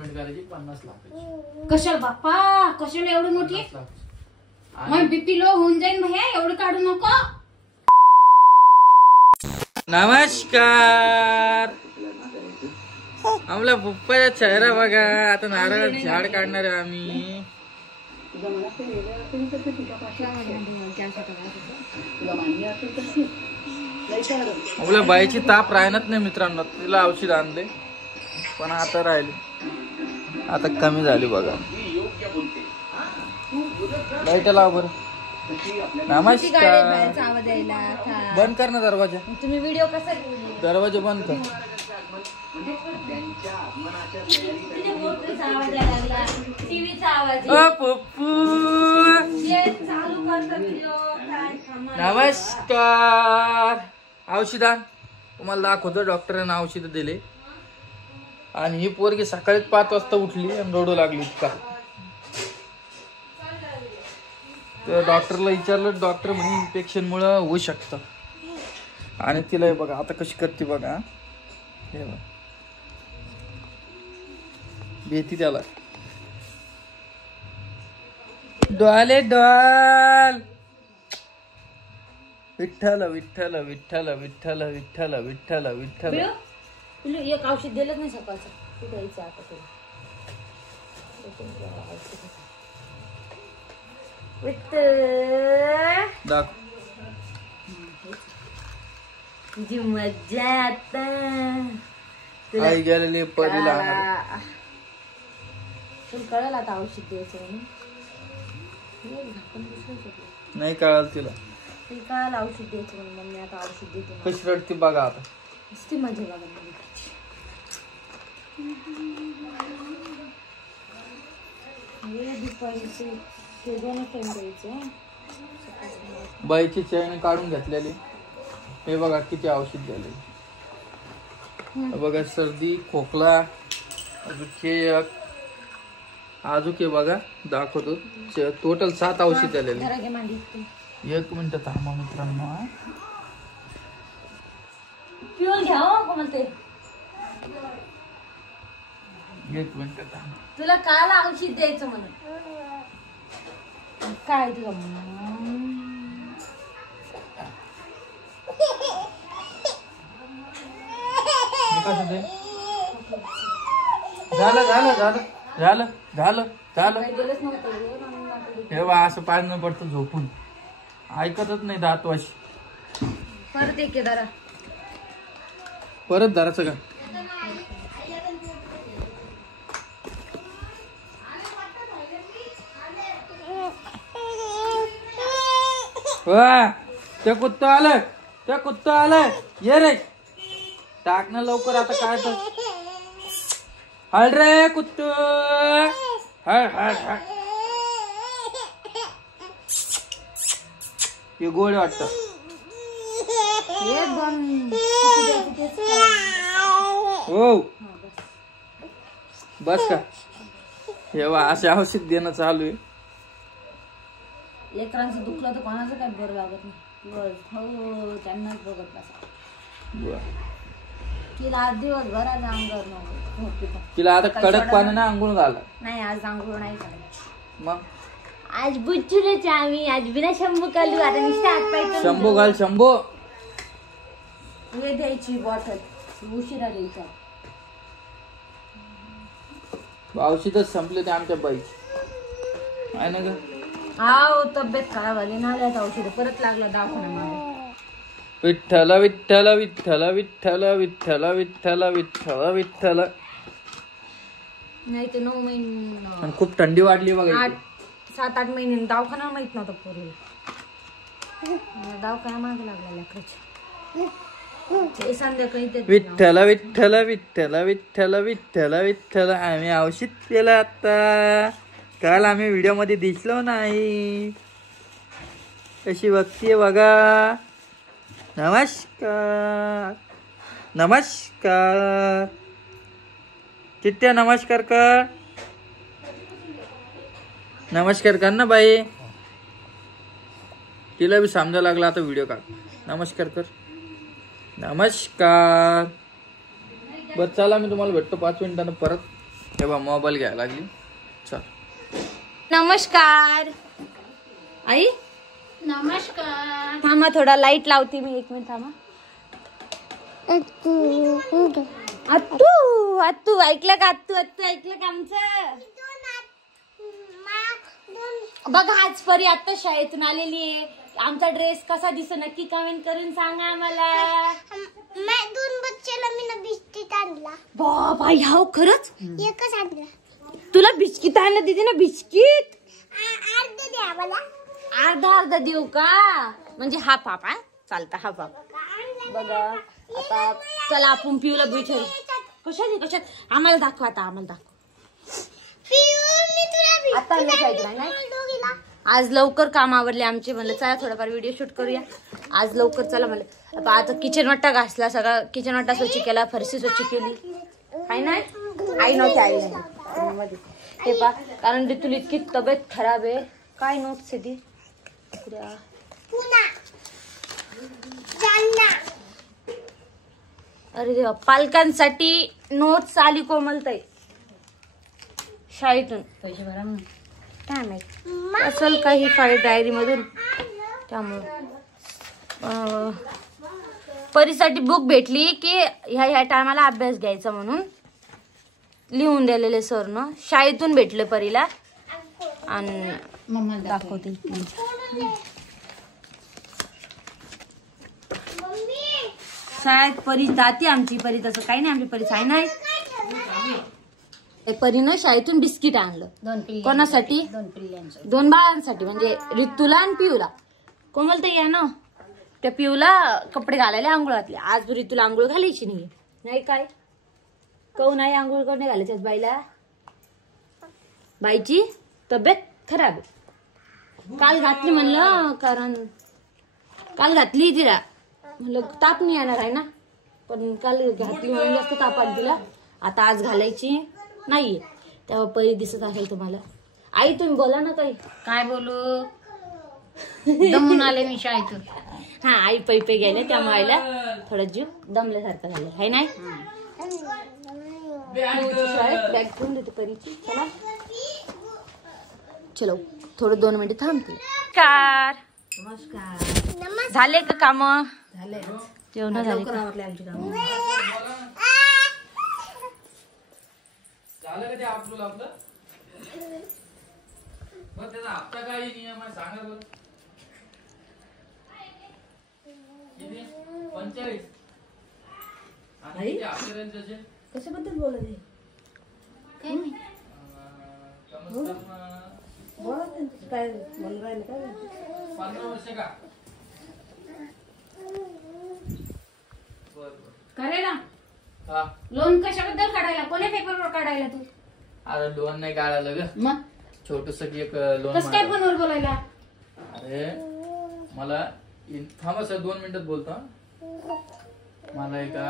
Treatment करायची 50 लाखाची. कशाला बाप्पा, कशाला एवढी मोठी? मग बीपी लो होऊन जाईल भैया, एवढं काढू नको. नमस्कार. आपला पप्पाचा चेहरा बघा. आता नारळ झाड काढणार आहे आम्ही. आपल्या बाईची ताप राहणार नाही मित्रांनो. तिला औषध आणले पण आता राहिली, आता कमी झाली बघा. लाईट लाव बरं. नमस्कार. बंद कर ना दरवाजा. तुम्ही व्हिडिओ कसा दरवाजा बंद कर. नमस्कार. औषधान तुम्हाला दाखवतो. डॉक्टरांना औषध दिले आणि ही पोरगी सकाळी 5 वाजता उठली आणि रडू लागली इतका. तर डॉक्टरला विचारलं, डॉक्टर म्हणे इन्फेक्शन मुळे होऊ शकतं. आणि तिला बघा आता कशी करते बघा. हे बघा भीती त्याला. डोले डोल. विठ्ठल विठ्ठल विठ्ठल विठ्ठल विठ्ठल विठ्ठल विठ्ठल. एक औषध दिलंच नाही सकाळचं. कुठे यायचं आता तुला? दाख. तुझी मज्जा आता. आई गेलेली परीला. तुला कळलं आता औषध द्यायचं म्हणून? नाही कळाल तिला. तुला कळलं औषध द्यायचं म्हणून मम्मी आता औषध देते. कशी रडते बघा आता. नुसती मजा बघा. बाईची चैन काढून घेतलेली. हे बघा किती औषध द्याले. बघा सर्दी खोकला अजून हे बघा दाखवतो. टोटल 7 औषध द्यालेले. 1 मिनिट थांबा मित्रांनो. पिऊन घ्या हो म्हणते. 1 मिनिट थांबा. तुला काल औषध द्यायचं म्हणून काय तुझं झालं झालं झालं झालं झालं झालं. हे बा असं पाजणं पडतं झोपून. ऐकतच नाही दातवाशी. परत एक जरा परत धरायचं का? वा त्या कुत्ता आलंय. त्या कुत्ता आलंय. ये रे टाक ना लवकर. आता काय तर हळ रे कुत्त. हळ हळ हळ. हे गोड वाटत. हो बस का. हे असे औषध देणं चालू आहे. लेकरांचं दुखलं तर कोणाचं काय बरं लागत नाही. त्यांनाच बघत बसा. तिला आज दिवसभरात अंगावर नव्हतं. तिला आता कडक पाण्याने आंघोळ घाला. नाही आज आंघोळ नाही करायची. मग आज बुच्चूलाच आम्ही आज बिना शंभू काढू. आता नुसतं हात पाय शंभू घाल. शंभू हे द्यायची बॉटल. उशिरा द्यायचा. औषधच संपले ते आमच्या बाईची आहे ना ग. हा तब्येत खराब झाली ना. औषध परत लागला दवाखान्यामध्ये. विठ्ठल विठ्ठल विठ्ठल विठ्ठल विठ्ठल विठ्ठल विठ्ठल विठ्ठल. नाही तर 9 महिने. खूप थंडी वाढली बघा. 7-8 महिने दवाखाना माहित नव्हता पूर्वी. दवाखाना मागे लागला लेकराच्या. विठ्ठल विठ्ठल विठ्ठल विठ्ठल विठ्ठल विठ्ठल. आम्ही औषध केलं आता. काल आम्ही व्हिडिओ मध्ये दिसलो नाही. कशी बघतीये बघा. नमस्कार नमस्कार. चित्त्या नमस्कार कर. नमस्कार कर ना बाई. तिला बी समजा लागला आता व्हिडिओ काढ. नमस्कार कर. नमस्कार. बस चला मी तुम्हाला भेटतो 5 मिनिटांना परत. तेव्हा मोबाईल घ्यायला लागली. चल. नमस्कार आई. नमस्कार. थांबा थोडा लाईट लावते मी. 1 मिनिट थांबा. अत्तू अत्तू ऐकलं का? अत्तू अत्तू ऐकलं का आमचं? बघा आज परी आता शाळेतून आलेली आहे. आमचा ड्रेस कसा दिसतो नक्की कमेंट करून सांगा आम्हाला. दोन बच्चेला मी ना बिस्किट आणला. बाबा ह्याव खरंच एकच आणला. तुला बिस्किट आणलं दिदी ना? बिस्किट अर्ध द्या मला. अर्धा देऊ का? म्हणजे हाफ हाफ. चालता हाफ हाफ. बघा आता चला आपण पिऊला बिचारू. कशात आम्हाला दाखवा. आता आम्हाला दाखव. आता नाही. आज लवकर काम आवरले आमचे. म्हणलं चला थोडाफार व्हिडिओ शूट करूया आज लवकर. चला म्हणलं आता किचन वाटा घासला. सगळा किचन वाटा स्वच्छ केला. फरशी स्वच्छ केली. आहे ना? आई नव्हती आई हे पा. कारण ऋतुला इतकी तब्येत खराब आहे. काय नोट्स आहे ती? अरे देवा पालकांसाठी नोट्स आली कोमलताई शाळेतून. पैसे भरा म्हणून काय माहित असेल काही फाईल डायरी मधून. त्यामुळे परीसाठी बुक भेटली की ह्या टायमाला अभ्यास घ्यायचा म्हणून लिहून दिलेले सरनं. शाळेतून भेटले परीला. आणि दाखवते शाळेत परी जाते आमची. परी तसं काही नाही. आमची परी आहे नाही. परीनं शाळेतून बिस्किट आणलं. 2 पिल्ले. कोणासाठी? 2 पिल्ल्यांचं. 2 बाळांसाठी म्हणजे ऋतूला आणि पिऊला. कोमलताई आहे ना त्या पिऊला कपडे घालायला आंघोळ घातले. आज ऋतूला आंघोळ घालायची नाही काय? कहू नाही आंघोळ कोण नाही घालायची बाईला? बाईची तब्येत खराब आहे. काल घातली म्हणलं कारण काल घातली तिला म्हणलं ताप नाही येणार आहे ना. पण काल घातली म्हणून जास्त ताप आली तिला. आता आज घालायची नाहीये. तेव्हा परी दिसत असेल तुम्हाला. आई तुम्ही बोला ना काही. काय बोलू? दमून आले मी शाळेतून. हा आई पै गेले त्यामुळे आईला थोडा जीव दमल्यासारखं झालं आहे नाही. शाळेत बॅग ठेवून देते परीची. चला चलो थोडं 2 मिनिटं थांबते. नमस्कार. झाले का काम? झाले. जेवण झाले का? आमची काम. झालं का ते आपलं? मग त्याचा हप्ता काही नियम आहे सांगा बरं. 45. आणि ते अक्षरांचे कशाबद्दल बोलत आहे? काय नाही. काय बोल राहिलं काय? 15 वर्ष का? करे ना हा. लोन कशाबद्दल काढायला? कोण्या पेपरवर काढायला तू? अरे लोन नाही काढायला ग. मग छोटस एक लोन. कस काय फोनवर बोलायला? अरे मला थांबा सर 2 मिनिटात बोलतो. मला एका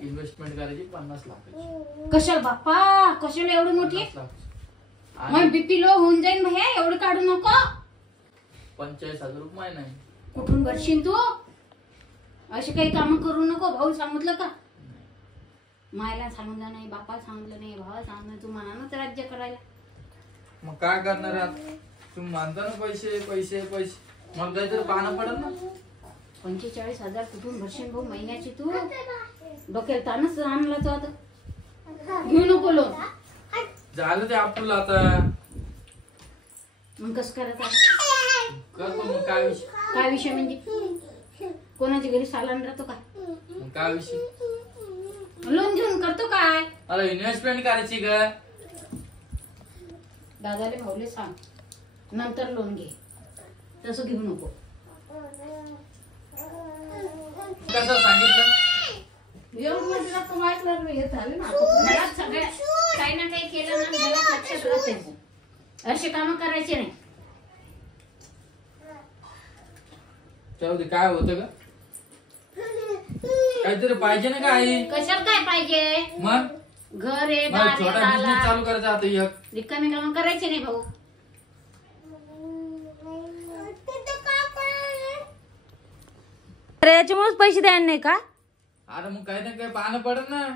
इन्व्हेस्टमेंट करायची 50 लाखाची. कशाला बाप्पा? कशाला एवढी मोठी? 50 लाख. मग बीपी लो होऊन जाईन भैया. एवढं काढू नको. 45,000 रुपये नाही. कुठून भरशील तू? अशी काही काम करू नको. भाऊ सांगितलं का? मायला सांगितलं नाही, बापाला सांगितलं नाही, भावाला सांगितलं. तू मनानच राज्य करायला. मग काय करणार आहात? तुम्ही मानता ना पैसे पैसे पैसे. मग काहीतरी पाहणं पडेल ना. 45,000 कुठून भरशील भाऊ महिन्याची तू? डोक्याला ताणच आणला तो. आता घेऊ नको लोन. झालं ते आपलं आता. मग कसं करायचं? करतो मग. काय विषय? काय विषय म्हणजे? कोणाच्या घरी सालान राहतो काय? मग काय विषय? लोन घेऊन करतो काय? अरे इन्व्हेस्टमेंट करायची का? दादाले भाऊले सांग नंतर लोन घे. तसं घेऊ नको. कसं सांगितलं? घरात सगळ्या काही ना काही केलं ना घरात लक्षात राहते. असे काम करायचे नाही. त्यामध्ये काय होतं का? काहीतरी पाहिजे ना काही. कशाला काय पाहिजे? मग घर आहे, मला दार आहे, छोटा बिझनेस दाला. चालू करायचा आता. एक रिकामी काम करायचे नाही भाऊ. अरे याच्यामुळेच पैसे द्यायला नाही का? अरे मग काही ना काही पाहणं पडेल ना.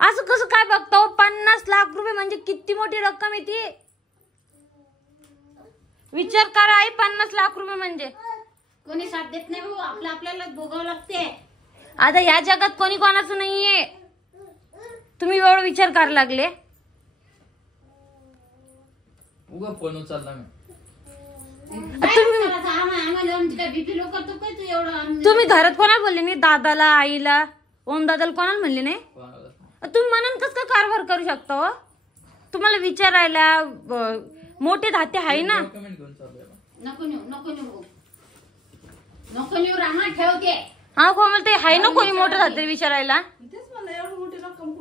असं कसं काय बघतो? 50 लाख रुपये म्हणजे किती मोठी रक्कम आहे ती. विचार करा आई, 50 लाख रुपये म्हणजे कोणी साथ देत नाही भाऊ, आपल्याला भोगावं लागते. आता या जगात कोणी कोणाचं नाहीये. तुम्ही एवढं विचार करायला लागले. उगा फोन उचलला मी. तुम्ही घरात कोणाला बोलले नाही? दादाला, आईला, ओम दादाला कोणाला म्हणले नाही? तुम्ही मनान कसं काय कारभार करू शकता हो? तुम्हाला विचारायला मोठे धाते आहे ना. नको नेऊ रामा, ठेवते. हा कोमल, ते आहे ना कोणी मोठं धाते विचारायला.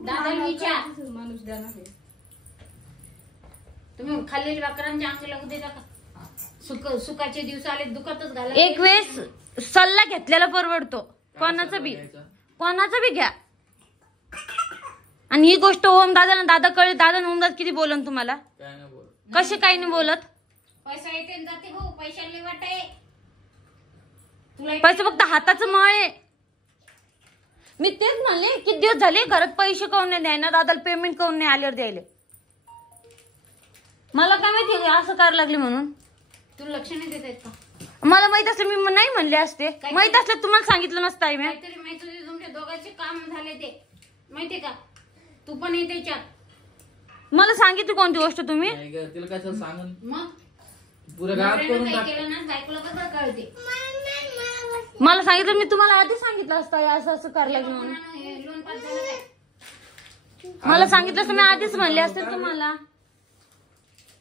दादाला विचार. तुम्ही खाल्लेली भाकरांच्या अंगी लागू देता का? सुखाचे दिवस आले, दुखातच घाला. एक वेळेस सल्ला घेतलेला परवडतो. कोणाचा बी घ्या. आणि ही गोष्ट ओम दादा कळली. दादा ओम दादा किती बोलन तुम्हाला? कसे काही नाही बोलत. पैसा येते जाते हो, पैशाला वाट आहे तुला. पैसे फक्त हाताचं मळ आहे. मी तेच म्हणले, किती दिवस झाले घरात पैसे काऊन नाही द्यायना, दादाला पेमेंट काऊन नाही आल्यावर द्यायला. मला काय माहिती असं करायला लागले म्हणून. तुला लक्ष नाही देत आहेत का? मला माहित असलं मी नाही म्हणले असते. माहित असलं तुम्हाला सांगितलं नसतं आई. मी काहीतरी माहिती होते, तुमच्या दोघांचे काम झाले ते माहितीये का? तू पण येते त्याच्यात. मला सांगितली कोणती गोष्ट तुम्ही? तिला काय सांगून मग पुरं गावात करून काय टाक. केलं ना, बायकोला कसं कळते? मला सांगितलं, मी तुम्हाला आधी सांगितलं असतं असं असं करायला लागलं म्हणून. लोन पास झालं काय? मला सांगितलं असतं, मी आधीच म्हणले असते तुम्हाला.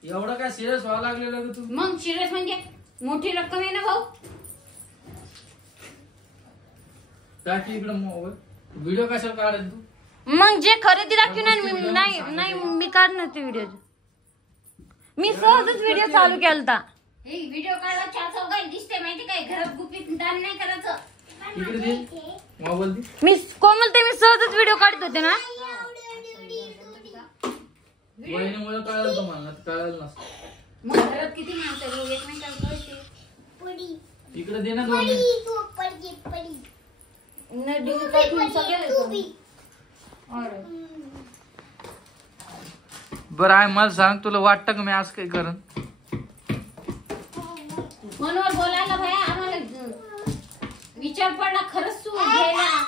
एवढं काय सिरियस व्हावं लागलेलं तू? मग सिरियस म्हणजे मोठी रक्कम आहे ना भाऊ. टाकी इकडं व्हिडिओ कशाला काढेल तू? मग जे खरेदी दाखवून नाही मी काढणार ते व्हिडिओ. मी सहजच व्हिडिओ चालू केलता. हे व्हिडिओ काढला, 4 चौघात दिसते माहिती काय? घरात गुपित दान नाही करायचं. इकडे दे मोबाईल दे. मी कोमल ते मी सहजच व्हिडिओ काढत होते ना. वहिनीमुळे कळालं तुम्हाला, कळालं नसतं. मग घरात किती माणसं लोक एकमेकांना कळते. इकडे दे ना 2 मिनिट. बरं आहे, मला सांग, तुला वाटतं का मी आज काही करन? फोनवर बोलायला भाई आम्हाला विचार पडला खरंच तू घ्यायला.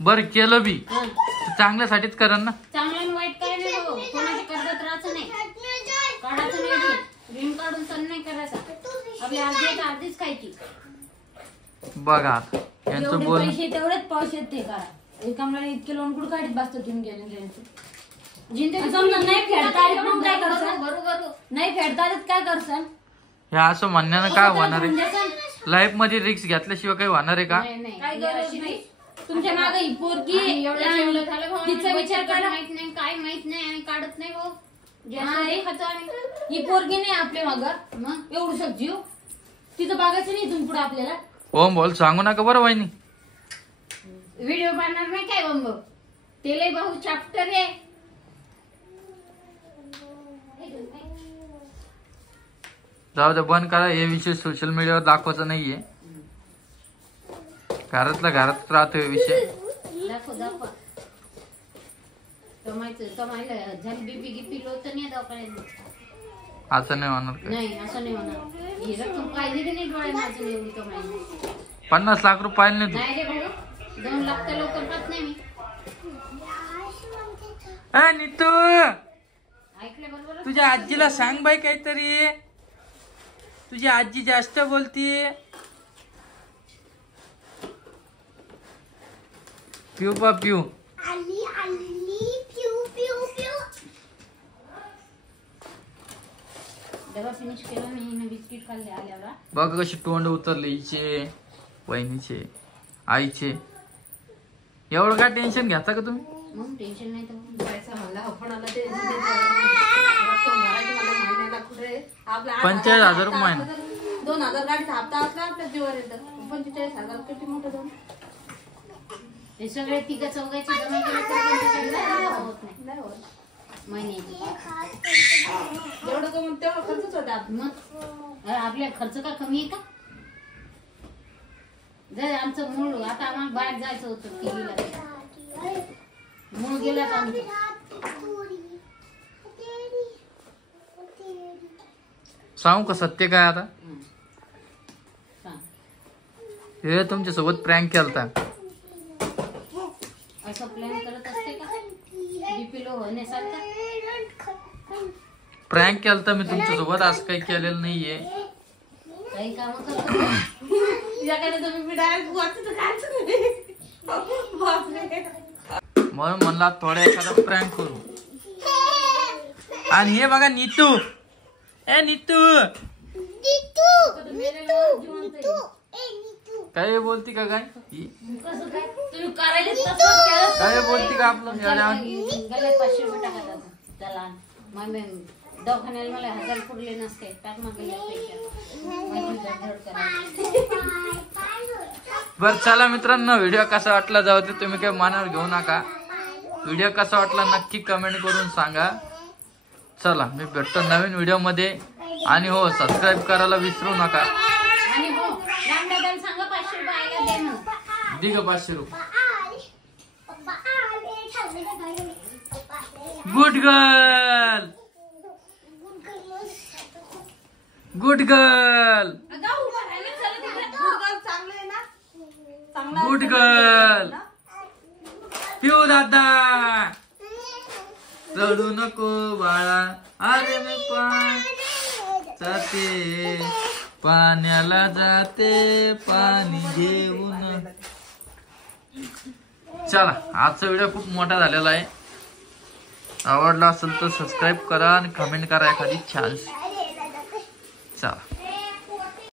बरं केलं बी चांगल्यासाठीच करन ना. चांगलं आणि वाईट काय नाही हो. कोणाची कर्जात राहायचं नाही, काढायचं नाही. ऋण काढून सण नाही करायचा. आपल्या अर्धीच खायची. बघा आता यांचं एवढे बोल. पैसे तेवढेच पाऊस येते का? एकामला इतके लोन कुठं काढत बसतो तुम्ही गेले. समजा नाही फेडता आले मग काय करसाल? बरोबर नाही फेडता आले काय करसाल? हे असं म्हणण्यानं काय होणार आहे? लाईफ मध्ये रिस्क घेतल्याशिवाय काही होणार आहे का? काय गरज नाही. तुमच्या मागे ही पोरगी एवढं झालं भाऊ, तिचा विचार करा. माहित नाही, काय माहित नाही, आम्ही काढत नाही भाऊ. खातो आम्ही. ही पोरगी नाही आपल्या माग. मग एवढं जीव तिथं बघायचं नाही इथून पुढे आपल्याला. ओम बोल, सांगू नका बरं वहिनी. व्हिडिओ बनणार नाही काय बंब? तेले भाऊ चॅप्टर आहे. जाऊ दे, बंद करा. हे विषय सोशल मीडियावर दाखवायचा नाहीये. घरातल्या घरात राहतो हे विषय. दाखव कमायला झाली बीपी गिपी लो तर नाही दवाखान्यात. असं नाही होणार का? नाही असं नाही होणार. ही रक्कम पाहिजे की नाही डोळे माझं एवढी कमाई? 50 लाख रुपये पाहिले नाही नाही रे भाऊ, 2 लाख तर लवकर पाहत नाही मी. तू. नीतू, ऐकलं बरोबर? तुझ्या आजीला सांग बाई काहीतरी. तुझी आजी जास्त बोलतीये. पिऊ पा पिऊ. डबा फिनिश केला नाही, बिस्किट खाल्ले आल्यावर. बघ कशी तोंड उतरले हिचे, वहिनीचे, आईचे. एवढं काय टेन्शन घेता का तुम्ही? मग टेन्शन नाही तर जायचं म्हणलं आपण आला ते रक्कम भरायची मला महिन्याला कुठे आपल्या 45,000 रुपये महिना. 2,000 गाडीचा हप्ता असला आपल्या जीवर येतं. 45,000 किती मोठं जाऊन हे सगळे तिघ चौघाची जमा केलं तर होत नाही नाही होत. महिन्याची. जेवढं कमवून तेवढं खर्चच होता. मग आपल्या खर्च का कमी आहे का? जर आमचं मूळ आता आम्हाला बाहेर जायचं होतं टीव्हीला, मूळ गेल्यात आमचं. सांगू का सत्य काय आता? सांग. हे तुमच्या सोबत प्रँक केलता. असं प्लॅन करत असते का बीपी लो होण्यासारखा? प्रँक केलता मी तुमच्या सोबत, असं काही केलेलं नाहीये. काही काम करतो तुझ्याकडे तुम्ही मी डायरेक्ट म्हणून म्हणला थोडा एखादा प्रँक करू. आणि हे बघा नीतू, ए नीतू काय बोलती का? काय तुम्ही करायला काय बोलती का? आपलं गल्यात 500 रुपये टाका त्याला. मग दवाखान्याला मला 1000 पुरले नसते. टाक मग बर चला मित्रांनो, व्हिडिओ कसा वाटला जाऊ ते तुम्ही काही मनावर घेऊ नका. व्हिडिओ कसा वाटला नक्की कमेंट करून सांगा. चला मी भेटतो नवीन व्हिडिओ मध्ये. आणि हो, सबस्क्राईब करायला विसरू नका. आणि हो रामदादाला सांगा 500 रुपये आयला दे म्हणून. दे ग 500 रुपये. Good girl, good girl, good girl. पिऊ दादा रडू नको बाळा. अरे मी जाते पाण्याला, जाते पाणी घेऊन. चला आजचा व्हिडिओ खूप मोठा झालेला आहे. आवडला असेल तर सबस्क्राईब करा आणि कमेंट करा एखादी छान. चला.